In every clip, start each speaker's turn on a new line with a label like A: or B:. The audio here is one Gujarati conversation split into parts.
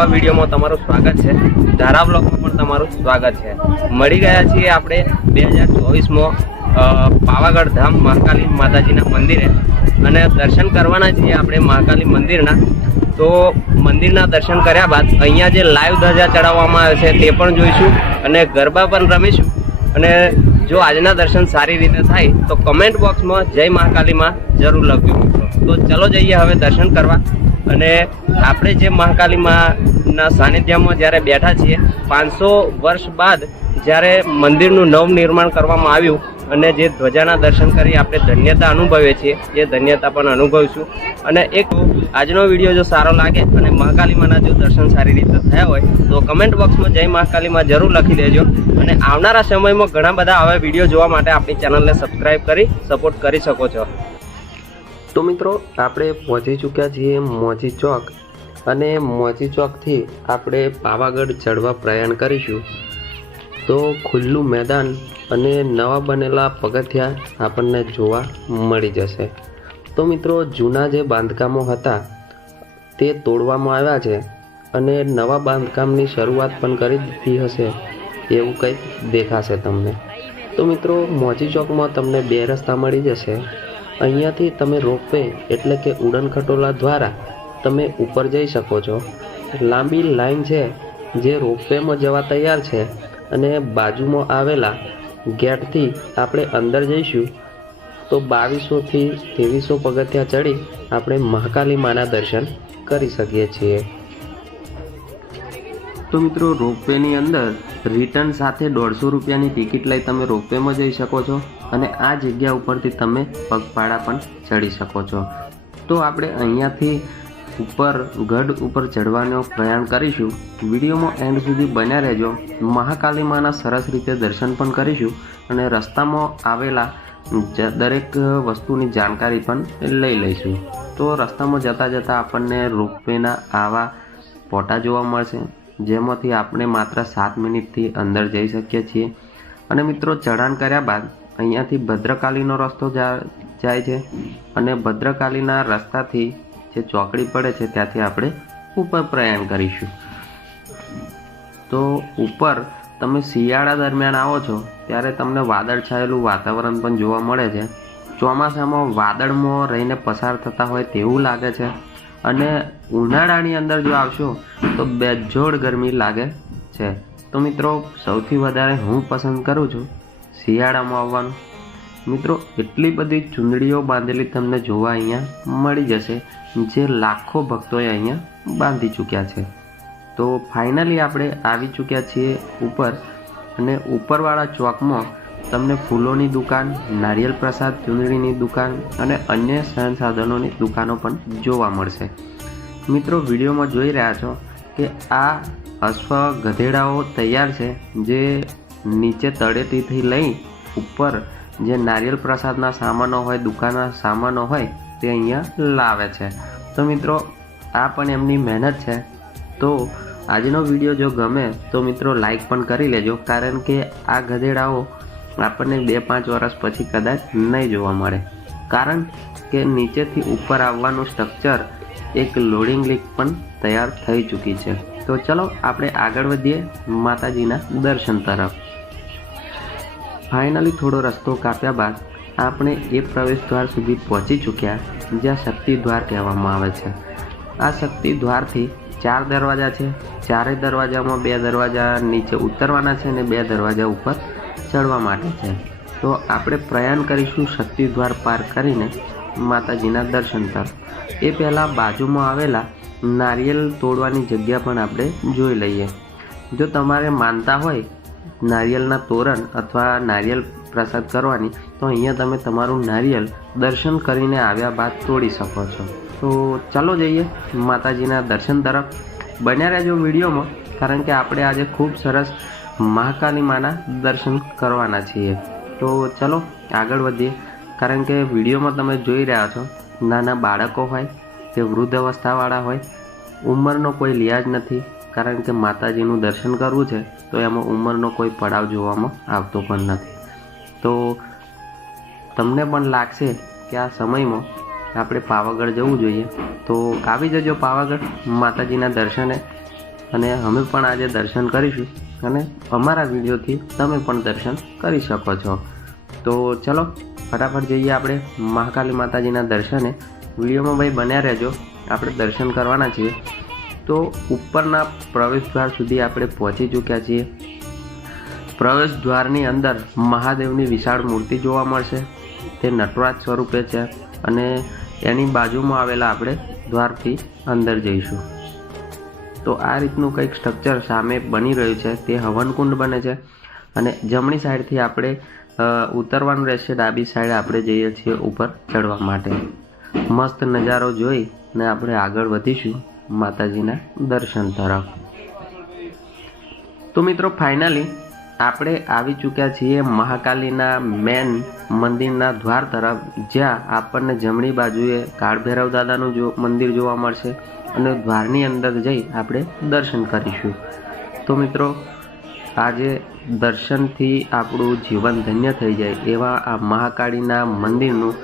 A: નવા વિડીયોમાં તમારું સ્વાગત છે. ધારા બ્લોગમાં પણ તમારું સ્વાગત છે. મળી ગયા છીએ આપણે બે હજાર ચોવીસમાં પાવાગઢ ધામ મહાકાલી માતાજીના મંદિરે. અને દર્શન કરવાના છીએ આપણે મહાકાલી મંદિરના. તો મંદિરના દર્શન કર્યા બાદ અહીંયા જે લાઈવ ધજા ચડાવવામાં આવે છે તે પણ જોઈશું અને ગરબા પણ રમીશું. અને જો આજના દર્શન સારી રીતે થાય, તો કમેન્ટ બોક્સમાં જય મહાકાલીમાં જરૂર લખજો તો ચલો જઈએ હવે દર્શન કરવા. અને આપણે જે મહાકાલીમાંના સાનિધ્યમાં જ્યારે બેઠા છીએ, પાંચસો વર્ષ બાદ જ્યારે મંદિરનું નવનિર્માણ કરવામાં આવ્યું અને જે ધ્વજાના દર્શન કરી આપણે ધન્યતા અનુભવીએ છીએ, એ ધન્યતા પણ અનુભવીશું. અને એક આજનો વીડિયો જો સારો લાગે અને મહાકાલીમાંના જો દર્શન સારી રીતે થયા હોય, તો કમેન્ટ બોક્સમાં જય મહાકાલીમાં જરૂર લખી દેજો. અને આવનારા સમયમાં ઘણા બધા આવા વીડિયો જોવા માટે આપણી ચેનલને સબસ્ક્રાઈબ કરી સપોર્ટ કરી શકો છો. તો મિત્રો, આપણે પહોંચી ચૂક્યા છીએ મોચી ચોક અને મોચી ચોકથી આપણે પાવાગઢ ચડવા પ્રયાણ કરીશું. તો ખુલ્લું મેદાન અને નવા બનેલા પગથિયા આપણને જોવા મળી જશે. તો મિત્રો, જૂના જે બાંધકામો હતા, તે તોડવામાં આવ્યા છે અને નવા બાંધકામની શરૂઆત પણ કરી દીધી હશે એવું કંઈક દેખાશે તમને. તો મિત્રો મોચી ચોકમાં તમને બે રસ્તા મળી જશે. અહીંયાથી તમે રોપવે એટલે કે ઉડન ખટોલા દ્વારા તમે ઉપર જઈ શકો છો. લાંબી લાઈન છે જે રોપવેમાં જવા તૈયાર છે અને બાજુમાં આવેલા ગેટથી આપણે અંદર જઈશું તો બાવીસોથી ત્રેવીસો પગથિયાં ચડી આપણે મહાકાલી માના દર્શન કરી શકીએ છીએ. તો મિત્રો, રોપવેની અંદર રિટર્ન સાથે દોઢસો રૂપિયાની ટિકિટ લઈ તમે રોપવેમાં જઈ શકો છો અને આ જગ્યા ઉપરથી તમે પગપાળા પણ ચડી શકો છો. તો આપણે અહીંયાથી ઉપર ગઢ ઉપર ચડવાનો પ્રયાણ કરીશું. વિડીયોમાં એન્ડ સુધી બન્યા રહેજો. મહાકાલી માના સરસ રીતે દર્શન પણ કરીશું અને રસ્તામાં આવેલા દરેક વસ્તુની જાણકારી પણ લઈ લઈશું. તો રસ્તામાં જતાં જતાં આપણને રોપવેના આવા ફોટા જોવા મળશે. જેમાંથી આપણે માત્ર સાત મિનિટથી અંદર જઈ શકીએ છીએ. અને મિત્રો, ચઢાણ કર્યા બાદ અહીંયાથી ભદ્રકાલીનો રસ્તો જાય છે અને ભદ્રકાલીના રસ્તાથી જે ચોકડી પડે છે ત્યાંથી આપણે ઉપર પ્રયાણ કરીશું. તો ઉપર તમે શિયાળા દરમિયાન આવો છો, ત્યારે તમને વાદળછાયેલું વાતાવરણ પણ જોવા મળે છે. ચોમાસામાં વાદળમાં રહીને પસાર થતા હોય તેવું લાગે છે. અને ઉનાળાની અંદર જો આવશો, તો બેજોડ ગરમી લાગે છે. તો મિત્રો, સૌથી વધારે હું પસંદ કરું છું શિયાળામાં આવવાનું. મિત્રો, એટલી બધી ચૂંદડીઓ બાંધેલી તમને જોવા અહીંયા મળી જશે, જે લાખો ભક્તોએ અહીંયા બાંધી ચૂક્યા છે. તો ફાઇનલી આપણે આવી ચૂક્યા છીએ ઉપર, અને ઉપરવાળા ચોકમાં તમને ફૂલોની દુકાન, નારિયેલ પ્રસાદ, ચૂંદડીની દુકાન, અને અન્ય સંસાધનોની દુકાનો પણ જોવા મળશે. મિત્રો, વિડીયોમાં જોઈ રહ્યા છો કે આ અશ્વ ગધેડાઓ તૈયાર છે, જે નીચે તળેટીથી લઈ ઉપર જે નારિયેલ પ્રસાદના સામાનો હોય, દુકાનના સામાનો હોય, તે અહીંયા લાવે છે. તો મિત્રો, આ પણ એમની મહેનત છે. તો આજનો વીડિયો જો ગમે, તો મિત્રો, લાઈક પણ કરી લેજો, કારણ કે આ ગધેડાઓ આપણને બે પાંચ વર્ષ પછી કદાચ નહીં જોવા મળે. કારણ કે નીચેથી ઉપર આવવાનું સ્ટ્રક્ચર એક લોડિંગ લીક પણ તૈયાર થઈ ચૂકી છે. તો ચલો આપણે આગળ વધીએ માતાજીના દર્શન તરફ. ફાઇનલી થોડો રસ્તો કાપ્યા બાદ આપણે એ પ્રવેશ દ્વાર સુધી પહોંચી ચૂક્યા જ્યાં શક્તિ દ્વાર કહેવામાં આવે છે. આ શક્તિ દ્વારથી ચાર દરવાજા છે. ચારેય દરવાજામાં બે દરવાજા નીચે ઉતરવાના છે અને બે દરવાજા ઉપર ચડવા માટે છે. તો આપણે પ્રયાણ કરીશું શક્તિદ્વાર પાર કરીને માતાજીના દર્શન તરફ એ પહેલાં બાજુમાં આવેલા નારિયેલ તોડવાની જગ્યા પણ આપણે જોઈ લઈએ. જો તમારે માનતા હોય નારિયેળના તોરણ અથવા નારિયેળ પ્રસાદ કરવાની, તો અહીંયા તમે તમારું નારિયેલ દર્શન કરીને આવ્યા બાદ તોડી શકો છો. તો ચાલો જઈએ માતાજીના દર્શન તરફ. બન્યા રહેજો વિડીયોમાં, કારણ કે આપણે આજે ખૂબ સરસ મહાકાલી માના દર્શન કરવાના છીએ. તો ચલો આગળ વધીએ. કારણ કે વિડીયોમાં તમે જોઈ રહ્યા છો, નાના બાળકો હોય કે વૃદ્ધ અવસ્થાવાળા હોય, ઉંમરનો કોઈ લિયાજ નથી. કારણ કે માતાજીનું દર્શન કરવું છે, તો એમાં ઉંમરનો કોઈ પડાવ જોવામાં આવતો પણ નથી. તો તમને પણ લાગશે કે આ સમયમાં આપણે પાવાગઢ જવું જોઈએ. તો આવી જજો પાવાગઢ માતાજીના દર્શને. અને અમે પણ આજે દર્શન કરીશું. અને અમારા વિડીયોથી તમે પણ દર્શન કરી શકો છો. તો ચલો, ફટાફટ જઈએ આપણે મહાકાલી માતાજીના દર્શને. વિડીયોમાં ભાઈ બન્યા રહેજો. આપણે દર્શન કરવાના છીએ. તો ઉપરના પ્રવેશ દ્વાર સુધી આપણે પહોંચી ચૂક્યા છીએ. પ્રવેશ દ્વારની અંદર મહાદેવની વિશાળ મૂર્તિ જોવા મળશે. તે નટરાજ સ્વરૂપે છે અને એની બાજુમાં આવેલા આપણે દ્વારથી અંદર જઈશું. તો આ રીતનું કંઈક સ્ટ્રક્ચર સામે બની રહ્યું છે. તે હવનકુંડ બને છે. અને જમણી સાઈડથી આપણે ઉતરવાનું રહેશે. ડાબી સાઈડ આપણે જઈએ છીએ ઉપર ચડવા માટે. મસ્ત નજારો જોઈ ને આપણે આગળ વધીશું માતાજીના દર્શન તરફ. તો મિત્રો ફાઇનલી આપણે આવી ચૂક્યા છીએ મહાકાલીના મેન મંદિરના દ્વાર તરફ, જ્યાં આપણને જમણી બાજુએ કાળભૈરવ દાદાનું જો મંદિર જોવા મળશે અને દ્વારની અંદર જઈ આપણે દર્શન કરીશું. તો મિત્રો, આજે દર્શનથી આપણું જીવન ધન્ય થઈ જાય એવા આ મહાકાળીના મંદિરનું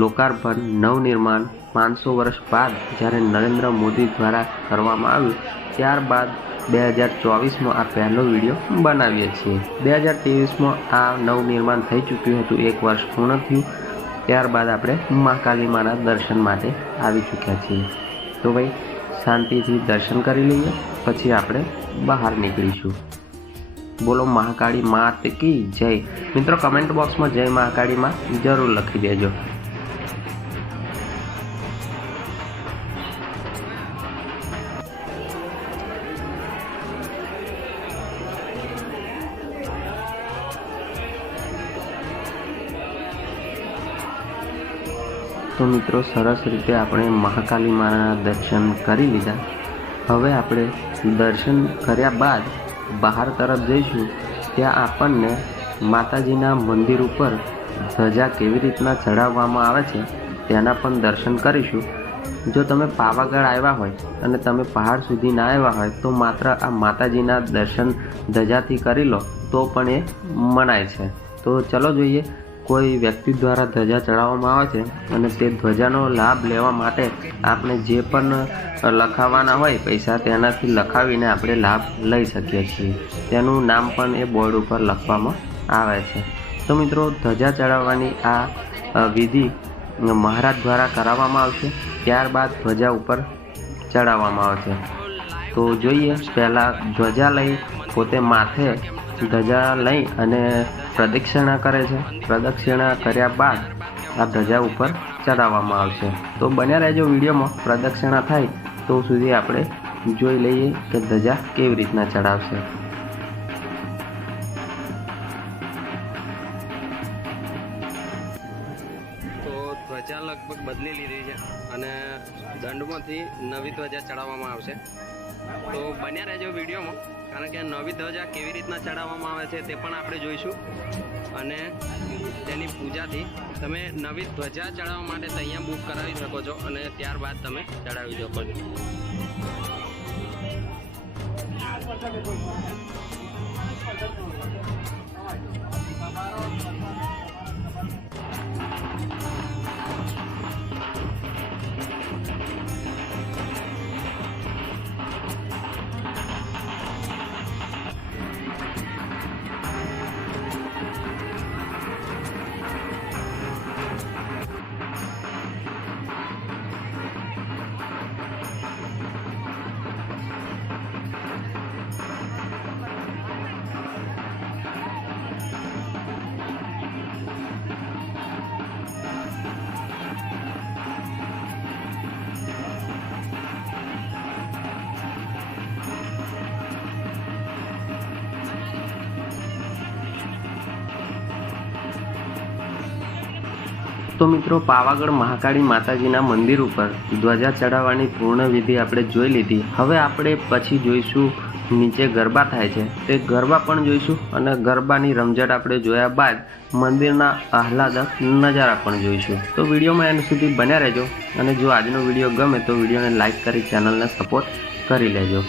A: લોકાર્પણ, નવનિર્માણ પાંચસો વર્ષ બાદ જ્યારે નરેન્દ્ર મોદી દ્વારા કરવામાં આવ્યું, ત્યારબાદ બે હજાર ચોવીસમાં આ પહેલો વીડિયો બનાવીએ છીએ. બે હજાર ત્રેવીસમાં આ નવનિર્માણ થઈ ચૂક્યું હતું, એક વર્ષ પૂર્ણ થયું. ત્યારબાદ આપણે મહાકાલી માના દર્શન માટે આવી ચૂક્યા છીએ. તો ભાઈ, શાંતિથી દર્શન કરી લઈએ, પછી આપણે બહાર નીકળીશું. બોલો, મહાકાળી માત કી જય. મિત્રો કમેન્ટ બોક્સમાં જય મહાકાળી માં જરૂર લખી દેજો. તો મિત્રો, સરસ રીતે આપણે મહાકાલી માના દર્શન કરી લીધા. હવે આપણે દર્શન કર્યા બાદ બહાર તરફ જઈશું. ત્યાં આપણને માતાજીના મંદિર ઉપર ધજા કેવી રીતના ચડાવવામાં આવે છે, તેના પણ દર્શન કરીશું. જો તમે પાવાગઢ આવ્યા હોય અને તમે પહાડ સુધી ના આવ્યા હોય, તો માત્ર આ માતાજીના દર્શન ધજાથી કરી લો, તો પણ એ મનાય છે. તો ચલો જોઈએ કોઈ વ્યક્તિ દ્વારા ધ્વજા ચડાવવામાં આવે છે અને તે ધ્વજાનો લાભ લેવા માટે આપણે જે પણ લખાવવાના હોય પૈસા તેનાથી લખાવીને આપણે લાભ લઈ શકીએ છીએ. તેનું નામ પણ એ બોર્ડ ઉપર લખવામાં આવે છે. તો મિત્રો ધ્વજા ચડાવવાની આ વિધિ મહારાજ દ્વારા કરાવવામાં આવશે. ત્યારબાદ ધ્વજા ઉપર ચડાવવામાં આવશે. તો જોઈએ, પહેલાં ધ્વજા લઈ પોતે માથે ધજા લઈ અને પ્રદક્ષિણા કરે છે. પ્રદક્ષિણા કર્યા બાદ આ ધજા ઉપર ચડાવવામાં આવશે. તો બન્યા રહેજો વિડીયોમાં પ્રદક્ષિણા થાય તો સુધી આપણે જોઈ લઈએ કે ધજા કેવી રીતના ચડાવશે
B: ધ્વજા લગભગ બદલી લીધી છે અને દંડમાંથી નવી ધ્વજા ચડાવવામાં આવશે. તો બન્યા રહેજો વિડીયોમાં. કારણ કે નવી ધ્વજા કેવી રીતના ચડાવવામાં આવે છે તે પણ આપણે જોઈશું. અને તેની પૂજાથી તમે નવી ધ્વજા ચડાવવા માટે અહીંયા બુક કરાવી શકો છો અને ત્યારબાદ તમે ચડાવી શકો છો.
A: તો મિત્રો, પાવાગઢ મહાકાળી માતાજીના મંદિર ઉપર ધ્વજા ચડાવવાની પૂર્ણ વિધિ આપણે જોઈ લીધી. હવે આપણે પછી જોઈશું નીચે ગરબા થાય છે. તે ગરબા પણ જોઈશું અને ગરબાની રમઝટ આપણે જોયા બાદ મંદિરના આહલાદક નજારા પણ જોઈશું. તો વિડીયોમાં એન્ડ સુધી બન્યા રહેજો અને જો આજનો વીડિયો ગમે તો વિડીયોને લાઇક કરી, ચેનલને સપોર્ટ કરી લેજો.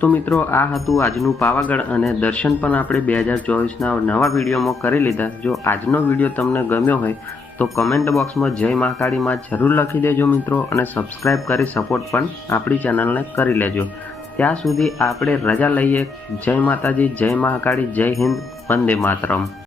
A: તો મિત્રો, આ હતું આજનું પાવાગઢ અને દર્શન પણ આપણે બે હજાર ચોવીસના નવા વિડીયોમાં કરી લીધા. જો આજનો વીડિયો તમને ગમ્યો હોય, તો કમેન્ટ બોક્સમાં જય મહાકાળીમાં જરૂર લખી દેજો મિત્રો અને સબસ્ક્રાઈબ કરી સપોર્ટ પણ આપણી ચેનલને કરી લેજો. ત્યાં સુધી આપણે રજા લઈએ. જય માતાજી, જય મહાકાળી જય હિન્દ, વંદે માતરમ.